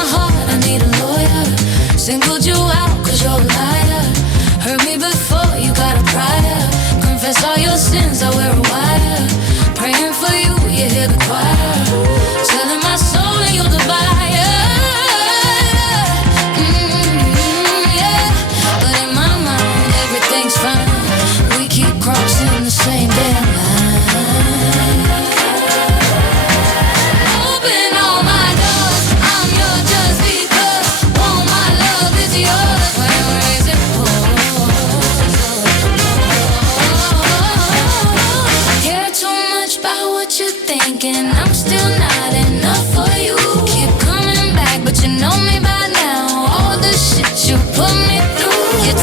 my heart, I need a lawyer. Singled you out cause you're a liar. Heard me before, you got a prior. Confess all your sins, I wear a wire. Praying for you, you hear the choir. Selling my soul and you're the buyer. Yeah, but in my mind, everything's fine. We keep crossing the same damn line. Open all my doors, I'm yours just because. All my love is yours. When we're raising care too much about what you're thinking. I'm still not enough for you. Keep coming back, but you know me by now. All the shit you put me through. You